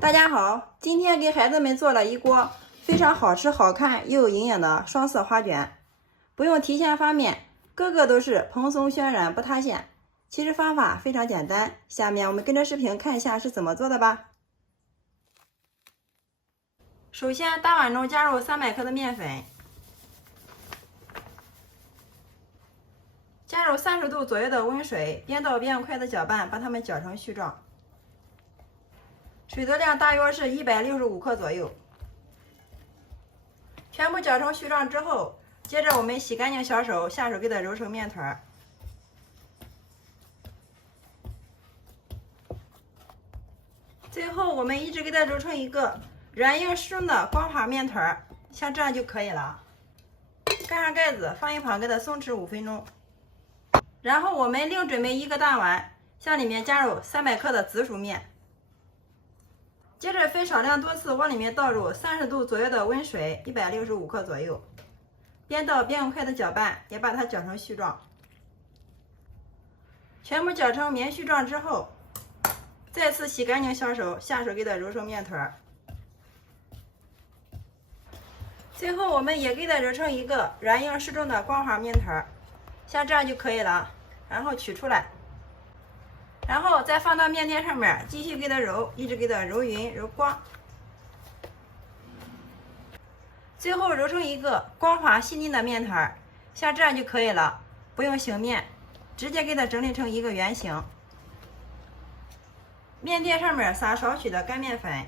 大家好，今天给孩子们做了一锅非常好吃、好看又有营养的双色花卷，不用提前发面，个个都是蓬松暄软不塌陷。其实方法非常简单，下面我们跟着视频看一下是怎么做的吧。首先，大碗中加入300克的面粉，加入30度左右的温水，边倒边用筷子搅拌，把它们搅成絮状。水的量大约是165克左右。全部搅成絮状之后，接着我们洗干净小手，下手给它揉成面团。最后我们一直给它揉成一个软硬适中的光滑面团，像这样就可以了。盖上盖子，放一旁给它松弛5分钟。然后我们另准备一个大碗，向里面加入300克的紫薯面。接着分少量多次往里面倒入30度左右的温水，165克左右，边倒边用筷子搅拌，也把它搅成絮状。全部搅成棉絮状之后，再次洗干净小手，下手给它揉成面团。最后我们也给它揉成一个软硬适中的光滑面团，像这样就可以了。然后取出来。然后再放到面贴上面，继续给它揉，一直给它揉匀、揉光，最后揉成一个光滑细腻的面团，像这样就可以了，不用醒面，直接给它整理成一个圆形。面贴上面撒少许的干面粉，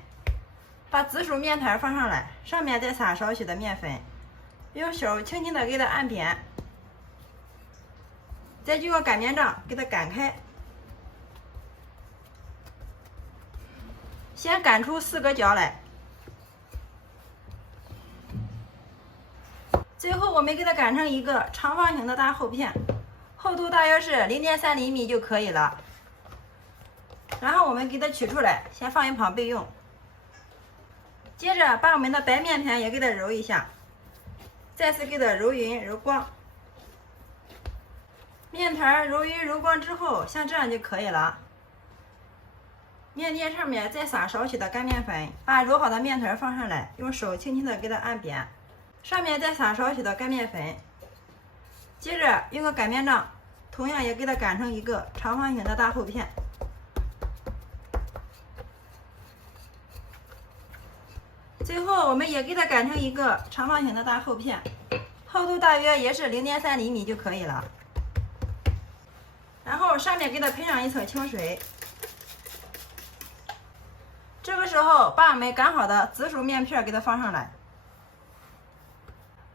把紫薯面团放上来，上面再撒少许的面粉，用手轻轻的给它按扁，再用个擀面杖给它擀开。先擀出4个角来，最后我们给它擀成一个长方形的大厚片，厚度大约是0.3厘米就可以了。然后我们给它取出来，先放一旁备用。接着把我们的白面团也给它揉一下，再次给它揉匀、揉光。面团揉匀、揉光之后，像这样就可以了。面贴上面再撒少许的干面粉，把揉好的面团放上来，用手轻轻的给它按扁，上面再撒少许的干面粉。接着用个擀面杖，同样也给它擀成一个长方形的大厚片。最后我们也给它擀成一个长方形的大厚片，厚度大约也是0.3厘米就可以了。然后上面给它喷上一层清水。这个时候，把我们擀好的紫薯面片给它放上来，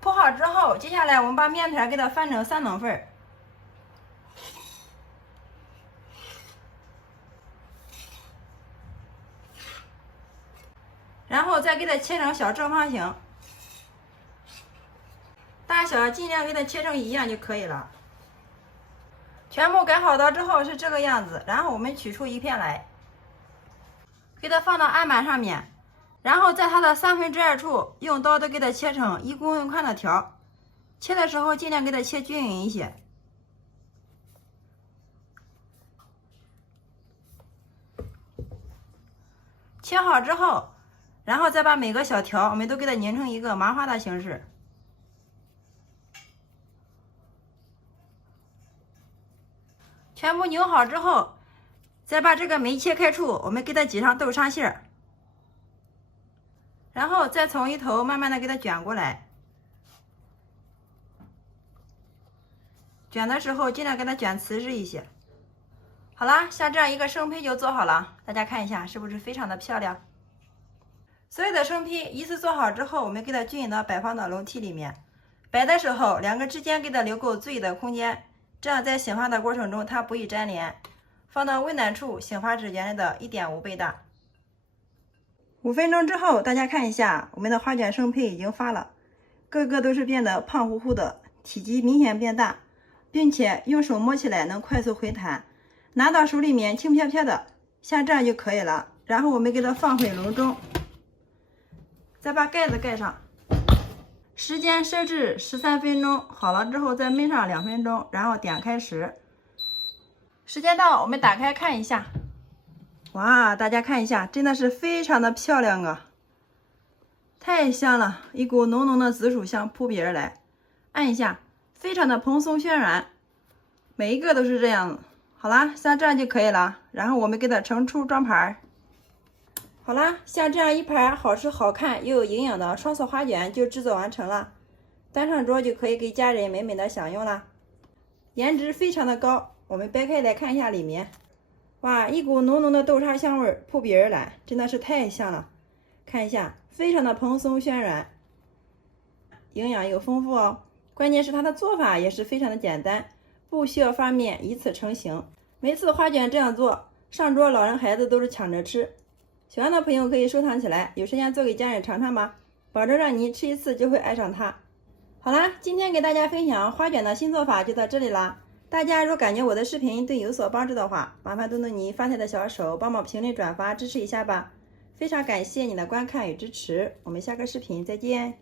铺好之后，接下来我们把面团给它翻成3等份，然后再给它切成小正方形，大小尽量给它切成一样就可以了。全部擀好了之后是这个样子，然后我们取出一片来。给它放到案板上面，然后在它的2/3处用刀子给它切成1公分宽的条，切的时候尽量给它切均匀一些。切好之后，然后再把每个小条我们都给它拧成一个麻花的形式。全部拧好之后，再把这个没切开处，我们给它挤上豆沙馅儿，然后再从一头慢慢的给它卷过来。卷的时候尽量给它卷瓷实一些。好啦，像这样一个生坯就做好了，大家看一下是不是非常的漂亮？所有的生坯一次做好之后，我们给它均匀的摆放到笼屉里面。摆的时候，2个之间给它留够足够的空间，这样在醒发的过程中它不易粘连。放到温暖处，醒发至原来的1.5倍大。5分钟之后，大家看一下，我们的花卷生坯已经发了，个个都是变得胖乎乎的，体积明显变大，并且用手摸起来能快速回弹，拿到手里面轻飘飘的，像这样就可以了。然后我们给它放回笼中，再把盖子盖上，时间设置13分钟，好了之后再焖上2分钟，然后点开时。时间到，我们打开看一下，哇，大家看一下，真的是非常的漂亮啊，太香了，一股浓浓的紫薯香扑鼻而来。按一下，非常的蓬松暄软，每一个都是这样。好啦，像这样就可以了。然后我们给它盛出装盘。好啦，像这样一盘好吃好看又有营养的双色花卷就制作完成了，端上桌就可以给家人美美的享用啦。颜值非常的高，我们掰开来看一下里面。哇，一股浓浓的豆沙香味扑鼻而来，真的是太香了。看一下，非常的蓬松暄软，营养又丰富哦。关键是它的做法也是非常的简单，不需要发面，一次成型。每次花卷这样做，上桌老人孩子都是抢着吃。喜欢的朋友可以收藏起来，有时间做给家人尝尝吧，保证让你吃一次就会爱上它。好啦，今天给大家分享花卷的新做法就到这里啦。大家如果感觉我的视频对你有所帮助的话，麻烦动动你发财的小手，帮忙评论转发支持一下吧。非常感谢你的观看与支持，我们下个视频再见。